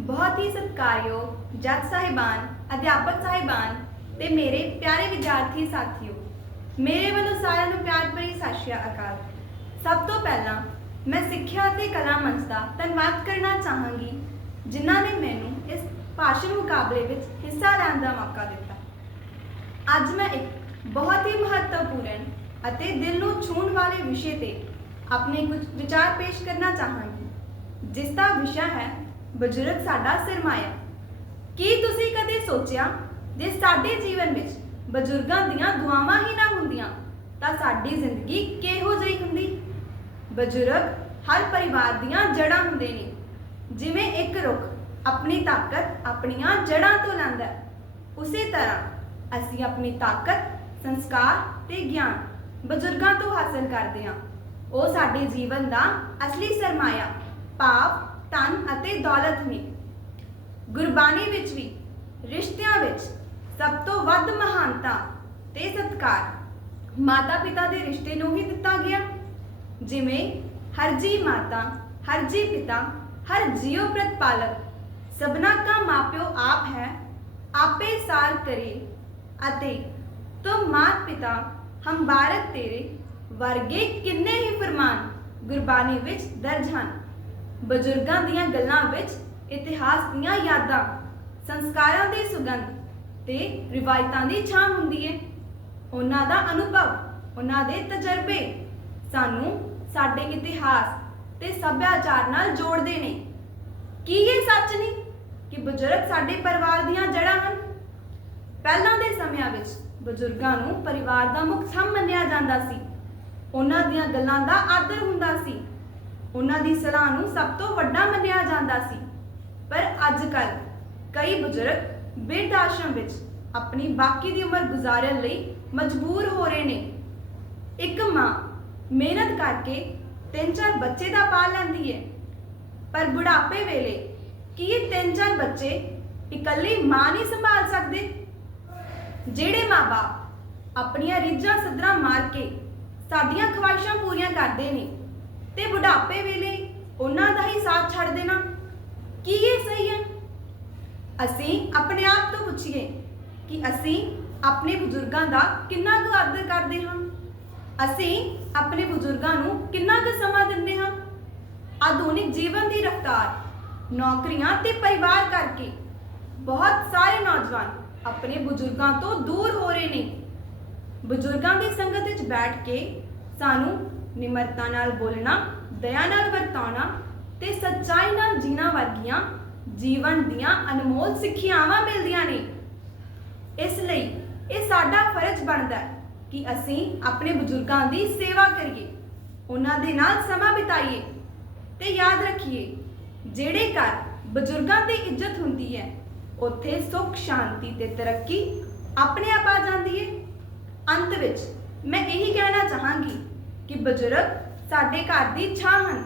ਬਹੁਤ ਹੀ ਸਤਿਕਾਰਯੋਗ ਜੱਜ ਸਾਹਿਬਾਨ, ਅਧਿਆਪਕ ਸਾਹਿਬਾਨ ਤੇ ਮੇਰੇ ਪਿਆਰੇ ਵਿਦਿਆਰਥੀ ਸਾਥੀਓ, ਮੇਰੇ ਵੱਲੋਂ ਸਾਰਿਆਂ ਨੂੰ ਪਿਆਰ ਭਰੀ ਸਤਿ ਸ਼੍ਰੀ ਅਕਾਲ। ਸਭ ਤੋਂ ਪਹਿਲਾਂ ਮੈਂ ਸਿੱਖਿਆ ਅਤੇ ਕਲਾ ਮੰਚ ਦਾ ਧੰਨਵਾਦ ਕਰਨਾ ਚਾਹਾਂਗੀ, ਜਿਨ੍ਹਾਂ ਨੇ ਮੈਨੂੰ ਇਸ ਭਾਸ਼ਣ ਮੁਕਾਬਲੇ ਵਿੱਚ ਹਿੱਸਾ ਲੈਣ ਦਾ ਮੌਕਾ ਦਿੱਤਾ। ਅੱਜ ਮੈਂ ਇੱਕ ਬਹੁਤ ਹੀ ਮਹੱਤਵਪੂਰਨ ਅਤੇ ਦਿਲ ਨੂੰ ਛੂਹਣ ਵਾਲੇ ਵਿਸ਼ੇ ਤੇ ਆਪਣੇ ਕੁਝ ਵਿਚਾਰ ਪੇਸ਼ ਕਰਨਾ ਚਾਹਾਂਗੀ, ਜਿਸ ਦਾ ਵਿਸ਼ਾ ਹੈ ਬਜ਼ੁਰਗ ਸਾਡਾ ਸਰਮਾਇਆ। ਕੀ ਤੁਸੀਂ ਕਦੇ ਸੋਚਿਆ ਜੇ ਸਾਡੇ ਜੀਵਨ ਵਿੱਚ ਬਜ਼ੁਰਗਾਂ ਦੀਆਂ ਦੁਆਵਾਂ ਹੀ ਨਾ ਹੁੰਦੀਆਂ, ਤਾਂ ਸਾਡੀ ਜ਼ਿੰਦਗੀ ਕਿਹੋ ਜਿਹੀ ਹੁੰਦੀ? ਬਜ਼ੁਰਗ ਹਰ ਪਰਿਵਾਰ ਦੀਆਂ ਜੜ੍ਹਾਂ ਹੁੰਦੇ ਨੇ। ਜਿਵੇਂ ਇੱਕ ਰੁੱਖ ਆਪਣੀ ਤਾਕਤ ਆਪਣੀਆਂ ਜੜ੍ਹਾਂ ਤੋਂ ਲੈਂਦਾ ਹੈ। ਉਸੇ ਤਰ੍ਹਾਂ ਅਸੀਂ ਆਪਣੀ ਤਾਕਤ, ਸੰਸਕਾਰ ਤੇ ਗਿਆਨ ਬਜ਼ੁਰਗਾਂ ਤੋਂ ਹਾਸਲ ਕਰਦੇ ਹਾਂ। ਉਹ ਸਾਡੇ ਜੀਵਨ ਦਾ ਅਸਲੀ ਸਰਮਾਇਆ, ਭਾਵ ਧਨ ਅਤੇ ਦੌਲਤ ਨੇ ਗੁਰਬਾਣੀ ਵਿੱਚ ਵੀ ਰਿਸ਼ਤਿਆਂ ਵਿੱਚ ਸਭ ਤੋਂ ਵੱਧ ਮਹਾਨਤਾ ਤੇ ਸਤਿਕਾਰ ਮਾਤਾ ਪਿਤਾ ਦੇ ਰਿਸ਼ਤੇ ਨੂੰ ਹੀ ਦਿੱਤਾ ਗਿਆ। ਜਿਵੇਂ ਹਰ ਜੀ ਮਾਤਾ, ਹਰ ਜੀ ਪਿਤਾ, ਹਰ ਜੀਉ ਪ੍ਰਤਪਾਲਕ ਸਭਨਾ ਕਾ ਮਾਪਿਓ ਆਪ ਹੈ, ਆਪੇ ਸਾਰ ਕਰੇ ਅਤੇ ਤੁਮ ਮਾਤ ਪਿਤਾ ਹਮ ਭਾਰਤ ਤੇਰੇ, ਵਰਗੇ ਕਿੰਨੇ ਹੀ ਫਰਮਾਨ ਗੁਰਬਾਣੀ ਵਿੱਚ ਦਰਜ ਹਨ। ਬਜ਼ੁਰਗਾਂ ਦੀਆਂ ਗੱਲਾਂ ਵਿੱਚ ਇਤਿਹਾਸ ਦੀਆਂ ਯਾਦਾਂ, ਸੰਸਕਾਰਾਂ ਦੀ ਸੁਗੰਧ ਤੇ ਰਿਵਾਇਤਾਂ ਦੀ ਛਾਂ ਹੁੰਦੀ ਹੈ ਉਹਨਾਂ ਦਾ ਅਨੁਭਵ, ਉਹਨਾਂ ਦੇ ਤਜਰਬੇ ਸਾਨੂੰ ਸਾਡੇ ਇਤਿਹਾਸ ਤੇ ਸੱਭਿਆਚਾਰ ਨਾਲ ਜੋੜਦੇ ਨੇ। ਕੀ ਇਹ ਸੱਚ ਨਹੀਂ ਕਿ ਬਜ਼ੁਰਗ ਸਾਡੇ ਪਰਿਵਾਰ ਦੀਆਂ ਜੜ੍ਹਾਂ ਹਨ? ਪਹਿਲਾਂ ਦੇ ਸਮਿਆਂ ਵਿੱਚ ਬਜ਼ੁਰਗਾਂ ਨੂੰ ਪਰਿਵਾਰ ਦਾ ਮੁੱਖ ਥੰਮ ਮੰਨਿਆ ਜਾਂਦਾ ਸੀ। ਉਹਨਾਂ ਦੀਆਂ ਗੱਲਾਂ ਦਾ ਆਦਰ ਹੁੰਦਾ ਸੀ। ਉਹਨਾਂ ਦੀ ਸਲਾਹ ਨੂੰ ਸਭ ਤੋਂ ਵੱਡਾ ਮੰਨਿਆ ਜਾਂਦਾ ਸੀ। ਪਰ ਅੱਜ ਕੱਲ ਕਈ ਬਜ਼ੁਰਗ ਬਿਰਧ ਆਸ਼ਰਮ ਵਿੱਚ ਆਪਣੀ ਬਾਕੀ ਦੀ ਉਮਰ ਗੁਜ਼ਾਰਨ ਲਈ ਮਜਬੂਰ ਹੋ ਰਹੇ ਨੇ। ਇੱਕ ਮਾਂ ਮਿਹਨਤ ਕਰਕੇ ਤਿੰਨ ਚਾਰ ਬੱਚੇ ਦਾ ਪਾਲ ਲੈਂਦੀ ਹੈ। ਪਰ ਬੁਢਾਪੇ ਵੇਲੇ ਕੀ ਇਹ ਤਿੰਨ ਚਾਰ ਬੱਚੇ ਇਕੱਲੀ ਮਾਂ ਨਹੀਂ ਸੰਭਾਲ ਸਕਦੇ? ਜਿਹੜੇ ਮਾਪੇ ਆਪਣੀਆਂ ਰਿੱਝਾਂ ਸਦਰਾਂ ਮਾਰ ਕੇ ਸਾਡੀਆਂ ਖਵਾਹਿਸ਼ਾਂ ਪੂਰੀਆਂ ਕਰਦੇ ਨੇ ਤੇ ਬੁਢਾਪੇ ਵੇਲੇ ਉਹਨਾਂ ਦਾ ਹੀ ਸਾਥ ਛੱਡ ਦੇਣਾ। ਕੀ ਇਹ ਸਹੀ ਹੈ? ਅਸੀਂ ਆਪਣੇ ਆਪ ਤੋਂ ਪੁੱਛੀਏ ਕਿ ਅਸੀਂ ਆਪਣੇ ਬਜ਼ੁਰਗਾਂ ਦਾ ਕਿੰਨਾ ਕੁ ਆਦਰ ਕਰਦੇ ਹਾਂ? ਅਸੀਂ ਆਪਣੇ ਬਜ਼ੁਰਗਾਂ ਨੂੰ ਕਿੰਨਾ ਕੁ ਸਮਾਂ ਦਿੰਦੇ ਹਾਂ? ਆਧੁਨਿਕ ਜੀਵਨ ਦੀ ਰਫ਼ਤਾਰ, ਨੌਕਰੀਆਂ ਤੇ ਪਰਿਵਾਰ ਕਰਕੇ ਬਹੁਤ ਸਾਰੇ ਨੌਜਵਾਨ ਆਪਣੇ ਬਜ਼ੁਰਗਾਂ ਤੋਂ ਦੂਰ ਹੋ ਰਹੇ ਨੇ। ਬਜ਼ੁਰਗਾਂ ਦੀ ਸੰਗਤ ਵਿੱਚ ਬੈਠ ਕੇ ਸਾਨੂੰ ਨਿਮਰਤਾ ਨਾਲ ਬੋਲਣਾ, ਦਇਆ ਨਾਲ ਵਰਤਾਉਣਾ ਤੇ ਸੱਚਾਈ ਨਾਲ ਜੀਣਾ ਵਰਗੀਆਂ ਜੀਵਨ ਦੀਆਂ ਅਨਮੋਲ ਸਿੱਖਿਆਵਾਂ ਮਿਲਦੀਆਂ ਨੇ। ਇਸ ਲਈ ਇਹ ਸਾਡਾ ਫਰਜ਼ ਬਣਦਾ ਹੈ ਕਿ ਅਸੀਂ ਆਪਣੇ ਬਜ਼ੁਰਗਾਂ ਦੀ ਸੇਵਾ ਕਰੀਏ, ਉਹਨਾਂ ਦੇ ਨਾਲ ਸਮਾਂ ਬਿਤਾਈਏ ਤੇ ਯਾਦ ਰੱਖੀਏ, ਜਿਹੜੇ ਘਰ ਬਜ਼ੁਰਗਾਂ ਦੀ ਇੱਜ਼ਤ ਹੁੰਦੀ ਹੈ, ਉੱਥੇ ਸੁੱਖ, ਸ਼ਾਂਤੀ ਤੇ ਤਰੱਕੀ ਆਪਣੇ ਆਪ ਆ ਜਾਂਦੀ ਹੈ। ਅੰਤ ਵਿੱਚ ਮੈਂ ਇਹੀ ਕਹਿਣਾ ਚਾਹਾਂਗੀ ਕਿ ਬਜ਼ੁਰਗ ਸਾਡੇ ਘਰ ਦੀ ਛਾਂ ਹਨ,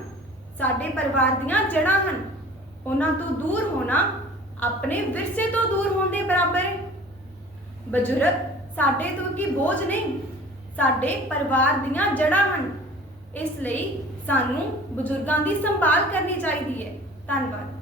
ਸਾਡੇ ਪਰਿਵਾਰ ਦੀਆਂ ਜੜ੍ਹਾਂ ਹਨ। ਉਹਨਾਂ ਤੋਂ ਦੂਰ ਹੋਣਾ ਆਪਣੇ ਵਿਰਸੇ ਤੋਂ ਦੂਰ ਹੋਣ ਦੇ ਬਰਾਬਰ ਹੈ। ਬਜ਼ੁਰਗ ਸਾਡੇ ਤੋਂ ਕੀ ਬੋਝ ਨਹੀਂ, ਸਾਡੇ ਪਰਿਵਾਰ ਦੀਆਂ ਜੜ੍ਹਾਂ ਹਨ। ਇਸ ਲਈ ਸਾਨੂੰ ਬਜ਼ੁਰਗਾਂ ਦੀ ਸੰਭਾਲ ਕਰਨੀ ਚਾਹੀਦੀ ਹੈ। ਧੰਨਵਾਦ।